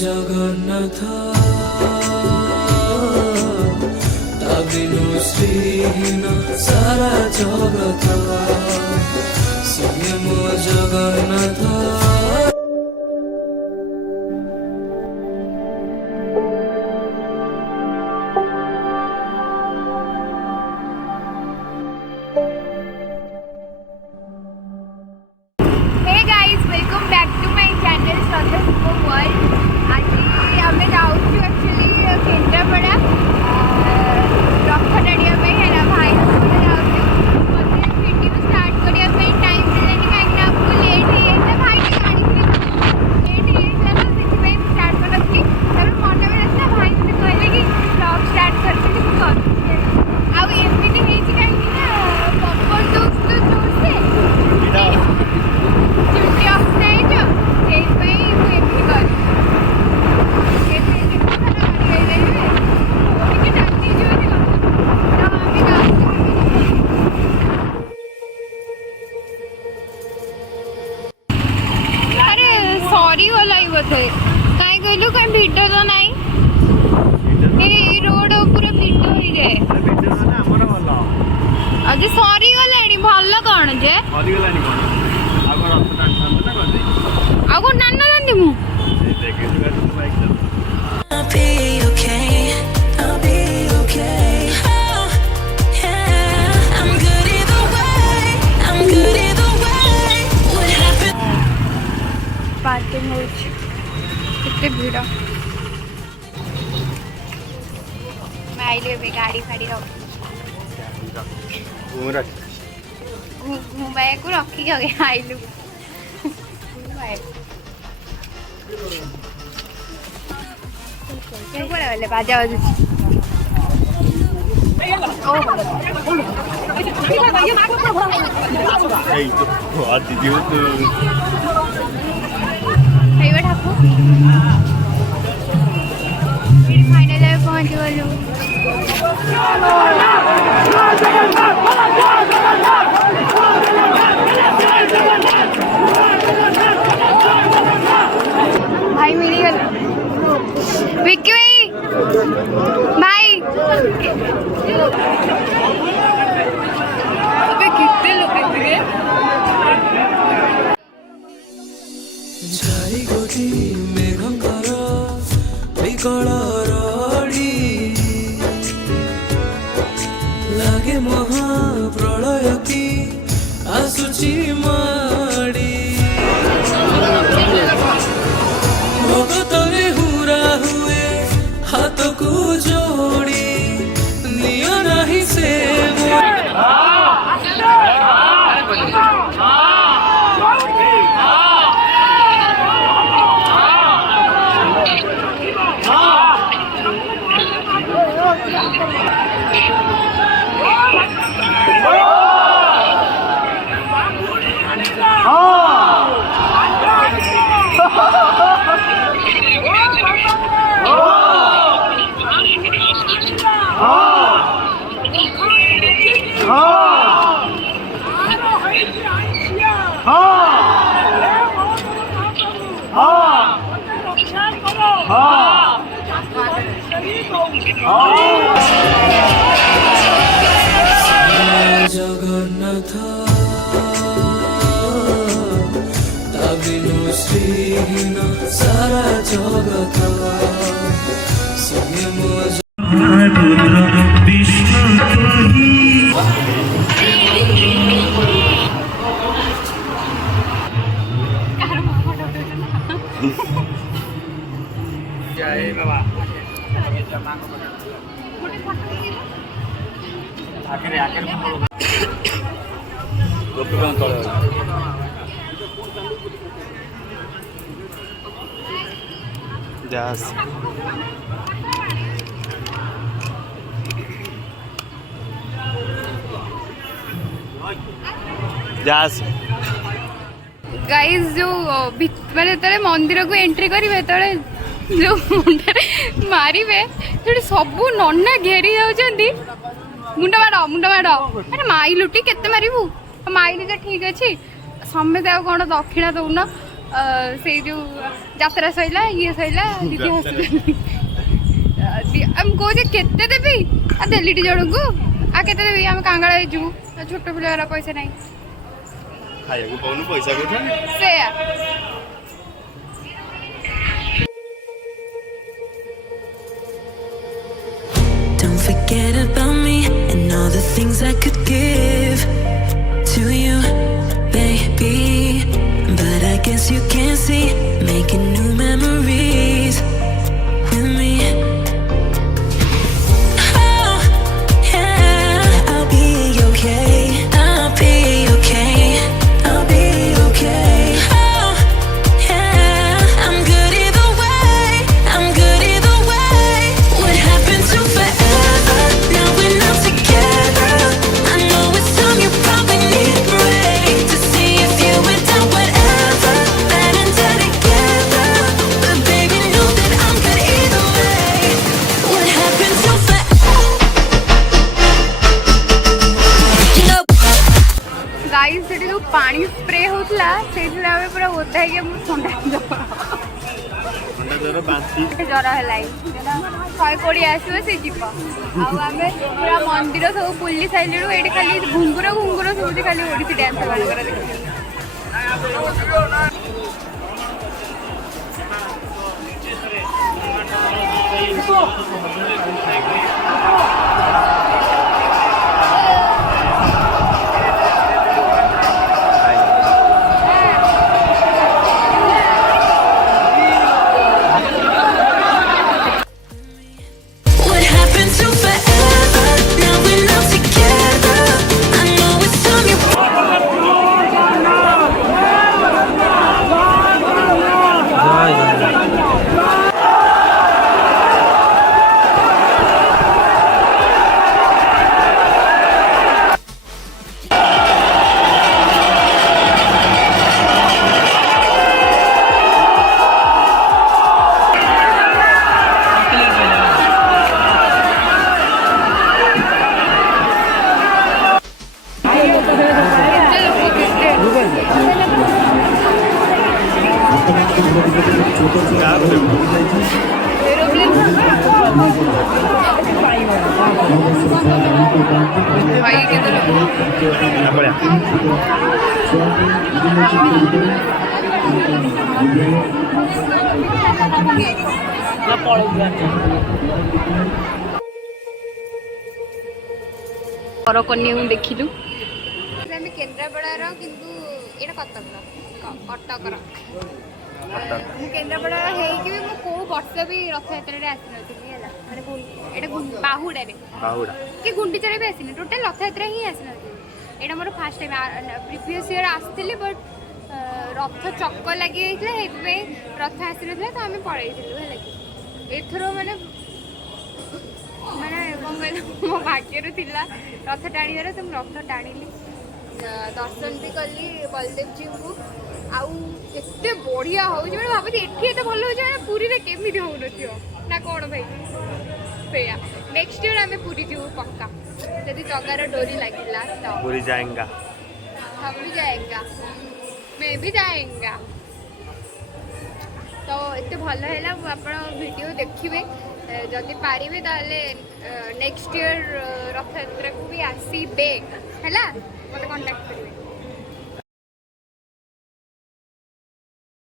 जगन्नाथ ताबिनु श्रीहीन सारा जगत सिए मो जगन्नाथ। आम जाऊँ एक्चुअली केन्द्रापड़ा रथ टाणिया है भाई जाऊँ वीडियो स्टार्ट करने टाइम मिलेनि कहीं आपको लेट हो भाई लेट हो से स्टार्ट कर रखी मन में रहा भाई मत कहले कि ब्लॉग स्टार्ट कर आमती कहीं पवन दौर तो जोर से चुटी ऑफ कहीं कहलु कहीं भिड तो नाई रोड पूरा भिड हो जाए आज सरी गलानी भल कौन जे आ को नाना दांदी मु पार्किंग कितने भीड़ मैं आइली अभी गाड़ी फाड़ी घुमाए को रखी गए आइलु बाजा फाइनल पहुंच गलु भाई मिली गल विक्की भाई अबे कितने लोग झाई गोटी मेघंकर विकल रड़ी लागे महाप्रलय की आसुची माड़ी भगतरे हुरा हुए हाथ को जोड़ी नियो नहीं से जगन्नाथ ताबिनु श्रीहीन सारा जगत सिए मो जय बाबा आखिर आखिर Yes. Yes. गाइस जो माने तले मंदिर को एंट्री करिवे तले जो मुंडे मारिवे सेठी सब नन्ना घेरी जाउचंदी मुंडा मारो अरे माई लुटी केते मारिबू माइली जे ठीक अछि समेत आ कोन दक्षिणा दउन से जो यात्रा सैला ये सैला दीदी हॉस्पिटल हम कहे केते देवी आ देली जन को आ केते देवी आम कांगाल जीवु छोट पिला पैसा नहीं खाइବାକୁ ପାଉनु ପଇସା କୋଉଠୁ ସେଇଆ Don't forget about me and all the things I could give to you, baby. But I guess you can't see making new memories with me. Oh, yeah, I'll be okay. I'll be okay. I'll be okay. Oh, yeah, I'm good either way. I'm good either way. What happened to forever? Now we're not together. I know it's time you probably need a break to see if you went down whatever. Bad and dead together. But baby, know that I'm good either way. What happened to forever? You know. Guys से जो पानी spray होतला सेठला में पूरा होता है कि हम ठंडा ଜର ବାନ୍ତି जर है 120 आसो से जीव आम पूरा मंदिर सब बुली सारे ये खाली घुंगुर घुंगुर सब खाली ओडिसी डांस मान What happened to forever? Now we're not together. I know it's time you. पर कन्या देखिलु केन्द्रापड़ार किंतु एटा कटकर ମୁଁ କେନ୍ଦ୍ରାପଡ଼ା ହେଇକି ବି ମୁଁ କୋଉ ବର୍ଷ ବି ରଥଯାତ୍ରାରେ ଆସିନଥିଲି ହେଲା ମାନେ ଏଇଟା ବାହୁଡ଼ାରେ କି ଗୁଣ୍ଡିଚାରେ ବି ଆସିନି ଟୋଟାଲ ରଥଯାତ୍ରା ହିଁ ଆସିନଥିଲି ଏଇଟା ମୋର ଫାର୍ଷ୍ଟ ଟାଇମ୍ ପ୍ରିଭିୟସ୍ ଇୟର ଆସିଥିଲି ବଟ୍ ରଥ ଚକ ଲାଗିଯାଇଥିଲା ସେଇଥିପାଇଁ ରଥ ଆସିନଥିଲା ତ ଆମେ ପଳେଇଥିଲୁ ହେଲା କି ଏଥର ମାନେ ମାନେ କ'ଣ କହିଲ ମୋ ଭାଗ୍ୟରେ ଥିଲା ରଥ ଟାଣିବାର ତ ମୁଁ ରଥ ଟାଣିଲି ଦର୍ଶନ ବି କଲି ବଳଦେବ ଜୀଙ୍କୁ ଆଉ ଏତେ ବଢ଼ିଆ ହେଉଛି ମାନେ ଭାବୁଛି ଏଠି ଏତେ ଭଲ ହେଉଛି ମାନେ ପୁରୀରେ କେମିତି ହେଉନଥିବ ନା କ'ଣ ଭାଇ ସେଇଆ ନେକ୍ସଟ ଇୟର ଆମେ ପୁରୀ ଯିବୁ ପକ୍କା ଯଦି ଜଗାର ଡୋରି ଲାଗିଲା ତ ପୁରୀ ଯାଏଙ୍ଗା हम भी जाएगा मैं भी जाएगा तो एत भल है आप वीडियो देखिए जदि पारे ताले नेक्स्ट ईयर रथ यात्रा को भी आसबे है मत कांटेक्ट करेंगे।